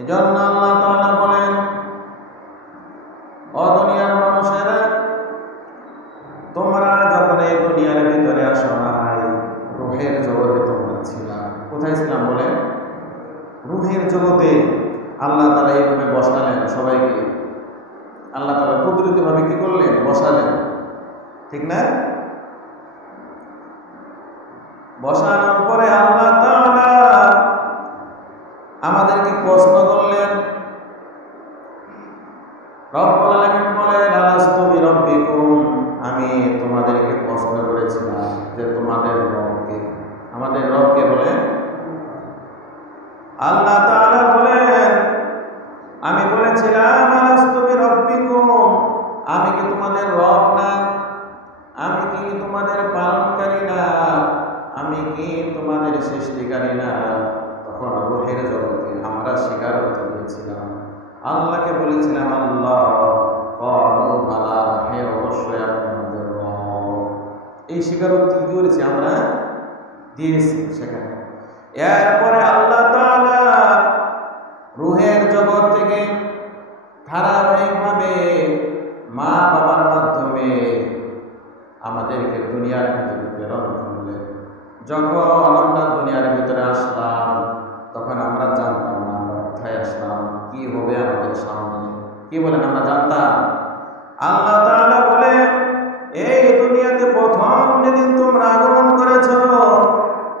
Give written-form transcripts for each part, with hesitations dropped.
এজন্য আল্লাহ তাআলা বলেন, ও দুনিয়ার মানুষেরা, তোমরা যখন এই দুনিয়ার ভিতরে আসো নাই, রূহের জগতে তোমরা ছিলা। কোথায় ছিলাম বলে? রূহের জগতে। আল্লাহ তাআলা এইভাবে বসালেন সবাইকে। আল্লাহ তাআলা কুদরতিভাবে কি করলেন? বসালেন, ঠিক না? বসানোর পরে আল্লাহ তাআলা আমাদেরকে প্রশ্ন করলেন। রব্বুল আলামিন বলেন, আলাস্তু বিরাব্বিকুম, আমি তোমাদেরকে প্রশ্ন করেছিলাম যে তোমাদের রবকে। আমাদের রবকে বলেন আল্লাহ তাআলা বলেন, আমি বলেছিলাম আলাস্তু বিরাব্বিকুম, আমি কি তোমাদের রব না? আমি কি তোমাদের পালনকারী না? আমি কি তোমাদের সৃষ্টিকারী না? তখন রূহের জগতে আমরা স্বীকারোক্তি দিয়েছিলাম, আল্লাহকে বলেছিলাম আল্লাহ, ক্বালু বালা, হে অবশ্যই আপনি আমাদের রব। এই স্বীকারোক্তি কি করেছি আমরা? দিয়েছি সেখানে। এরপরে আল্লাহ তাআলা রূহের জগৎ থেকে ধারাবাহিকভাবে মা বাবার মাধ্যমে আমাদেরকে দুনিয়ার ভিতরে প্রেরণ করলেন। যখন আমরা দুনিয়ার ভিতরে আসলাম, তখন আমরা জানতাম না আমরা কোথায় আসলাম, কি হবে আমাদের সামনে। কি বলেন? আমরা জানতাম? আল্লাহ তাআলা বলে, এই দুনিয়াতে প্রথম যেদিন তোমরা আগমন করেছো,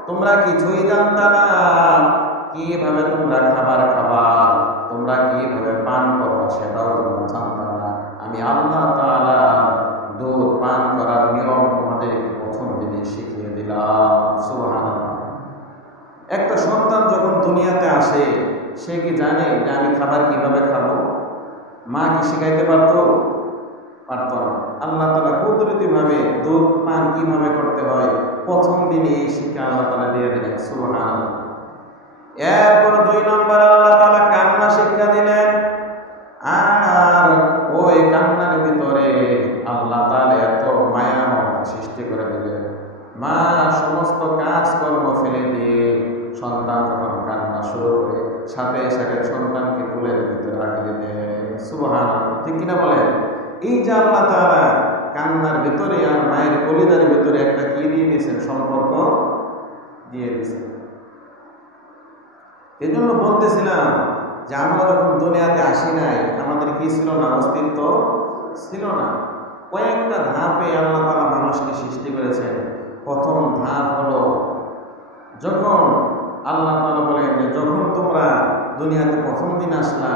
তোমরা কিছুই জানতা না। কিভাবে তোমরা খাবার খাবা, তোমরা কিভাবে পান করবা, সেটাও তোমরা জানতা না। আমি আল্লাহ তাআলা দুধ পান করার নিয়ম তোমাদেরকে প্রথম দিনে শিখিয়ে দিলাম। সুবহানাল্লাহ। একটা সন্তান যখন দুনিয়াতে আসে, সে কি জানে যে আমি খাবার কিভাবে খাবো? মা কি শিখাইতে পারতো? পারত না। আল্লাহ তাআলা কুদরতিভাবে দুধ পান কিভাবে করতে হয় প্রথম দিনে এই শিক্ষা আল্লাহ তাআলা দিয়ে দিলেন। সুবহানাল্লাহ। এরপর 2 নম্বর আল্লাহ তাআলা কান্না শিক্ষা দিলেন। আর ওই কান্নার ভিতরে আল্লাহ তাআলা এত মায়া মমতা সৃষ্টি করে দিলেন, মা সমস্ত কাজকর্ম ফেলে দিয়ে সন্তান যখন কান্না শুরু করে, সাথে সাথে সন্তানকে কোলের ভিতরে রাখলে দেন। সুবহানাল্লাহ। ঠিক কিনা বলেন? এই যে আল্লাহ তাআলা কান্নার ভিতরে আর মায়ের কলিজার ভিতরে একটা কি দিয়ে দিয়েছেন? সম্পর্ক দিয়ে দিয়েছেন। এই জন্য বলতেছিলাম যে আমরা যখন দুনিয়াতে আসি নাই, আমাদের কি ছিল না? অস্তিত্ব ছিল না। কয়েকটা ধাপে আল্লাহ তাআলা মানুষকে সৃষ্টি করেছেন। প্রথম ধাপ হলো, যখন আল্লাহ তাআলা বলেন যে যখন তোমরা দুনিয়াতে প্রথম দিন আসলা,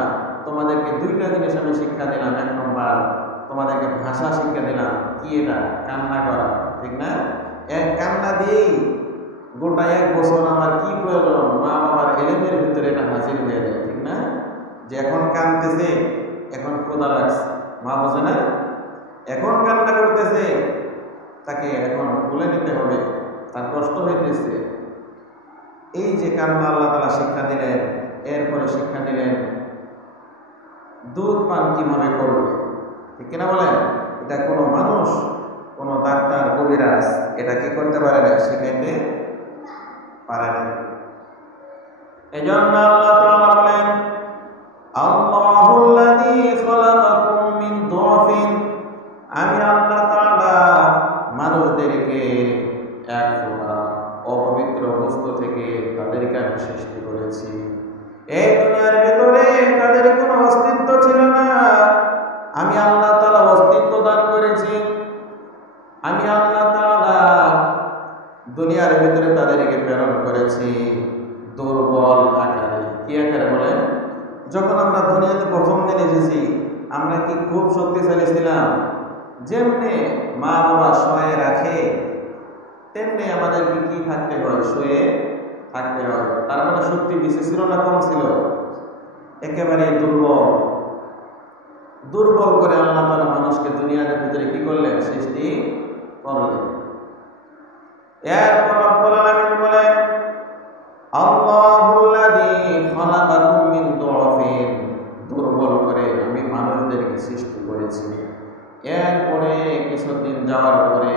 তোমাদেরকে 2টা জিনিস আমি শিক্ষা দিলাম। 1 নম্বর, তোমাদেরকে ভাষা শিক্ষা দিলাম। কি এটা? কান্না করা, ঠিক না? এক কান্না দিয়েই গোটা 1 বছর আমার কি প্রয়োজন, মা বাবার এলেমের ভিতরে এটা হাজির হয়ে যায়, ঠিক না? যে এখন কাঁদতেছে, এখন ক্ষুধা লাগছে, মা বোঝে না? এখন কান্না করতেছে, তাকে এখন বলে নিতে হবে, তার কষ্ট হইতেছে। এই যে কান্না আল্লাহ তাআলা শিক্ষা দিলেন। এরপরে শিক্ষা দিলেন দুধ পান কিভাবে করবে, ঠিক কিনা বলেন? এটা কোনো মানুষ, কোনো ডাক্তার, কবিরাজ এটা কি করতে পারে না? শিখাইতে পারে না। এজন্য আল্লাহ তাআলা বলেন, আল্লাহুল্লাযী খালাকাকুম মিন দুআফিন, আমি আল্লাহ তাআলা মানুষদেরকে এক ফোঁটা অপবিত্র বস্তু থেকে তাদেরকে আমি সৃষ্টি করেছি। এই দুনিয়ার ভিতরে তাদের কোনো অস্তিত্ব ছিল না, আমি আল্লাহ তাআলা অস্তিত্ব দান করেছি। আমি আল্লাহ তাআলা দুনিয়ার ভিতরে তাদেরকে প্রেরণ করেছি দুর্বল আকারে। কি আকারে বলেন? যখন আমরা দুনিয়াতে প্রথম দিন এসেছি, আমরা কি খুব শক্তিশালী ছিলাম? যেমনি মা বাবা শুয়ে রাখে, তেমনি আমাদেরকে কি থাকতে হয়? শুয়ে থাকতে হয়। তার মানে শক্তি বেশি ছিল না কম ছিল? একেবারে দুর্বল। দুর্বল করে আল্লাহ তাআলা মানুষকে দুনিয়ার ভিতরে কি করলেন? সৃষ্টি করলেন। এরপর রব্বুল আলামিন বলেন, আল্লাহুল্লাযী খালাকাকুম মিন দুআফিন, দুর্বল করে আমি মানুষদেরকে সৃষ্টি করেছি। এরপরে কিছুদিন যাওয়ার পরে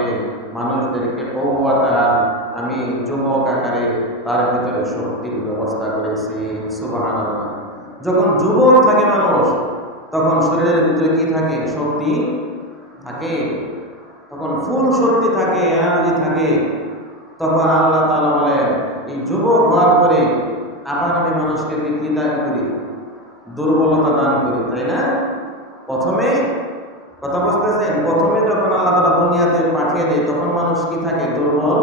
মানুষদেরকে কওয়াতান, আমি যুবক আকারে তার ভিতরে শক্তির ব্যবস্থা করেছি। সুবহানাল্লাহ। যখন যুবক থাকে মানুষ তখন শরীরের ভিতরে কি থাকে? শক্তি থাকে, তখন ফুল শক্তি থাকে, এনার্জি থাকে। তখন আল্লাহ তাআলা বলেন এই যুবক হওয়ার পরে আবার আমি মানুষকে কি দান করি? দুর্বলতা দান করি, তাই না? প্রথমে কথা বুঝতেছেন, প্রথমে যখন আল্লাহ তাআলা দুনিয়াতে পাঠিয়ে দেয় তখন মানুষ কি থাকে? দুর্বল।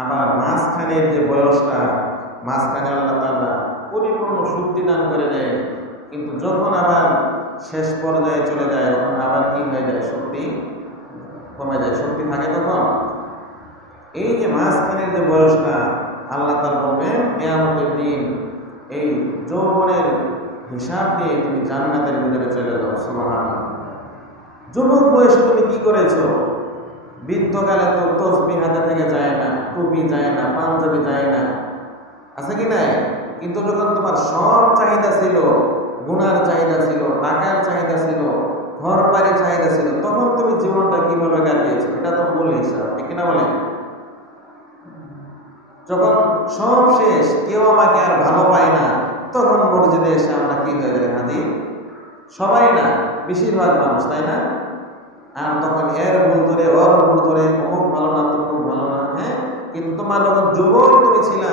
আবার মাঝখানের যে বয়সটা, মাঝখানে আল্লাহ তাআলা পরিপূর্ণ শক্তি দান করে দেয়, কিন্তু যখন আবার শেষ পর্যায়ে চলে যায় তখন আবার কি হয়ে যায়? শক্তি কমে যায়। শক্তি থাকে তখন। এই যে মাঝখানের যে বয়সটা, আল্লাহ তাআলা বলবেন কিয়ামতের দিন এই যৌবনের হিসাব দিয়ে তুমি জান্নাতের ভিতরে চলে যাও। সুবহানাল্লাহ। যুবক বয়সে তুমি কি করেছো? বৃদ্ধকালে তো তসবিহ হাতে থেকে যায় না, টুপি যায় না, পাঞ্জাবি যায় না, আছে কি নাই? কিন্তু যখন তোমার সব চাহিদা ছিল, গুনার চাহিদা ছিল, টাকার চাহিদা ছিল, ঘর বাড়ির চাহিদা ছিল, তখন তুমি জীবনটা কিভাবে কাটিয়েছো? এটা তো মূল হিসাব, ঠিক না বলেন? যখন সব শেষ, কেউ আমাকে আর ভালো পায় না, তখন মসজিদে এসে আমরা কি হয়ে যায়? হাজির। সবাই না, বেশিরভাগ মানুষ, তাই না? আর তখন এর ভুল ধরে, ওর ভুল ধরে, অমুক ভালো না, তমুক ভালো না, হ্যাঁ? কিন্তু তোমার যখন যুবক তুমি ছিলা,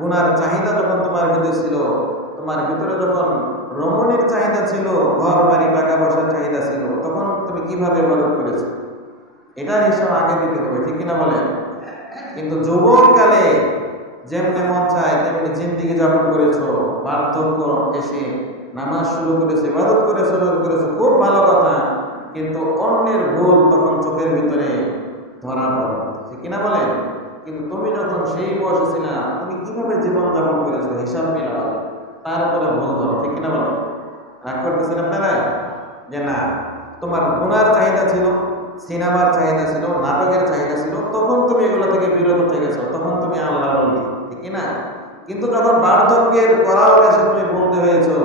গুনার চাহিদা যখন তোমার ভিতরে ছিল, তোমার ভিতরে যখন রমণীর চাহিদা ছিল, ঘর বাড়ি টাকা পয়সার চাহিদা ছিল, তখন তুমি কিভাবে ইবাদত করেছো? এটার হিসাব আগে দিতে হবে, ঠিক কিনা বলেন? কিন্তু যুবককালে যেমনি মন চায় তেমনি জিন্দিগি যাপন করেছো, বার্ধক্য এসে নামাজ শুরু করেছো, ইবাদত করেছো, খুব ভালো কথা, কিন্তু অন্যের ভুল তখন চোখের ভিতরে ধরা পড়ে, ঠিক কিনা বলেন? কিন্তু তুমি যখন সেই বয়সে ছিলা, তুমি কিভাবে জীবন যাপন করেছো? হিসাব মিলাও, তারপরে ভুল ধরো, ঠিক কিনা বলেন? রাগ করতেছেন আপনারা? যে না, তোমার গুনার চাহিদা ছিল, সিনেমার চাহিদা ছিল, নাটকের চাহিদা ছিল, তখন তুমি এগুলো থেকে বিরত থেকেছো, তখন তুমি আল্লাহর ওলি, ঠিক না? কিন্তু যখন বার্ধক্যের করাল কাছে তুমি বন্দী হয়েছো,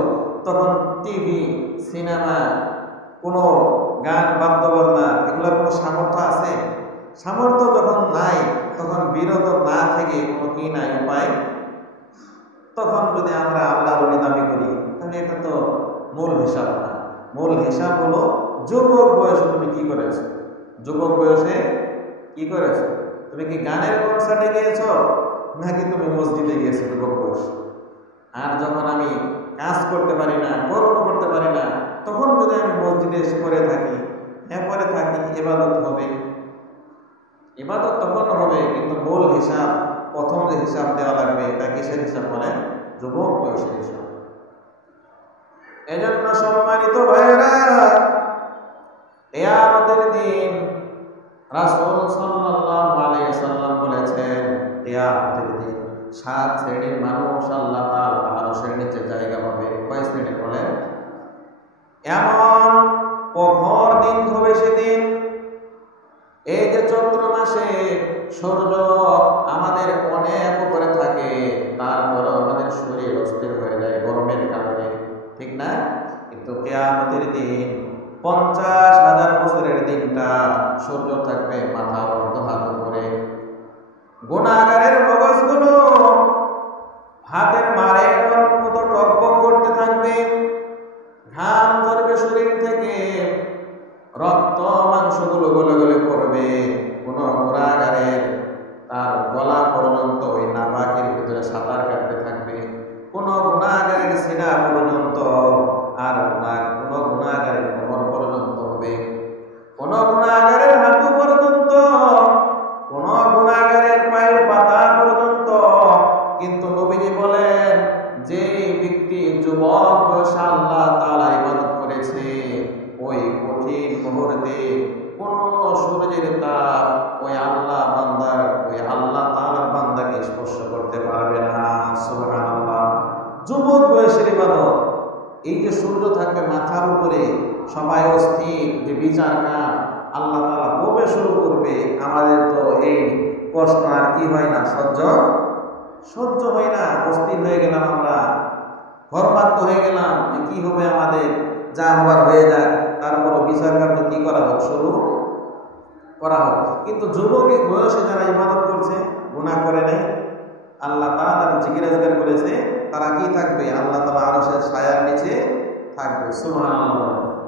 তখন টিভি, সিনেমা, কোনো গান, বাদ্যবাজনা, এগুলোর কোনো সামর্থ্য আছে? সামর্থ্য যখন নাই, তখন বিরত না থেকে কোনো কি নাই উপায়। তখন যদি আমরা আল্লাহর ওলি দাবি করি, তাহলে এটা তো মূল হিসাব না। মূল হিসাব হলো যুবক বয়সে তুমি কি করেছো? যুবক বয়সে কি করেছো? তুমি কি গানের কনসার্টে গিয়েছো, নাকি তুমি মসজিদে গিয়েছো যুবক বয়সে? আর যখন আমি কাজ করতে পারি না, কর্ম করতে পারি না, তখন যদি আমি মসজিদে এসে পড়ে থাকি, পরে থাকি, ইবাদত হবে। ইবাদত তখন হবে, কিন্তু মূল হিসাব, প্রথম যে হিসাব দেওয়া লাগবে, এটা কিসের হিসাব বলেন? যুবক বয়সের হিসাব। এজন্য সম্মানিত ভাইরা, কিয়ামতের দিন রাসূল সাল্লাল্লাহু আলাইহি ওয়াসাল্লাম বলেছেন, কিয়ামতের দিন 7 শ্রেণীর মানুষ আল্লাহ তাআলা আরশের নিচে জায়গা পাবে। কয় শ্রেণী বলেন? এমন প্রখর দিন হবে সেদিন, এই যে চৈত্র মাসে সূর্য আমাদের অনেক উপরে থাকে, তারপরেও আমাদের শরীর অস্থির হয়ে যায় গরমের কারণে, ঠিক না? কিন্তু কিয়ামতের দিন 50,000 বছরের দিনটা সূর্য থাকবে মাথা অর্ধ হাত উপরে। গুনাহগারের মগজগুলো হাতের মারের মতো টকবক করতে থাকবে, ঘাম ঝরবে শরীর থেকে, রক্ত মাংসগুলো গলে গলে পড়বে। কোন গুনাহগারের তার গলা পর্যন্ত ওই নাপাকের ভিতরে সাঁতার কাটতে থাকবে, কোন গুনাহগারের সিনা পর্যন্ত, আর কোন গুনাহগারের কোমর পর্যন্ত হবে, কোন গুনাহগারের হাঁটু পর্যন্ত, কোন গুনাহগারের পায়ের পাতা পর্যন্ত। কিন্তু নবীজি বলেন, যে ব্যক্তি যুবক বয়সে আল্লাহ তাআলা ইবাদত করেছে, ওই কঠিন মুহূর্তে কোন সূর্যের তাপ ওই আল্লাহ তাআলার বান্দাকে স্পর্শ করতে পারবে না। সুবহানাল্লাহ। যুবক বয়সের ইবাদত, এই যে সূর্য থাকবে মাথার উপরে, সবাই অস্থির, যে বিচার কার, আল্লাহ তাআলা কবে শুরু করবে? আমাদের তো এই কষ্ট আর কি হয় না, সহ্য হয় না, অস্থির হয়ে গেলাম আমরা, ঘরবাক্য হয়ে গেলাম যে কি হবে আমাদের, যা হবার হয়ে যাক, তারপরও বিচার কার্য কি করা হোক, শুরু করা হোক। কিন্তু যুবকের বয়সে যারা ইবাদত করছে, গুনাহ করে নাই, আল্লাহ তাআলা জিকির আজকার করেছে, তারা কি থাকবে? আল্লাহ তাআলা আরশের ছায়ার নিচে থাকবে। সুবহানাল্লাহ।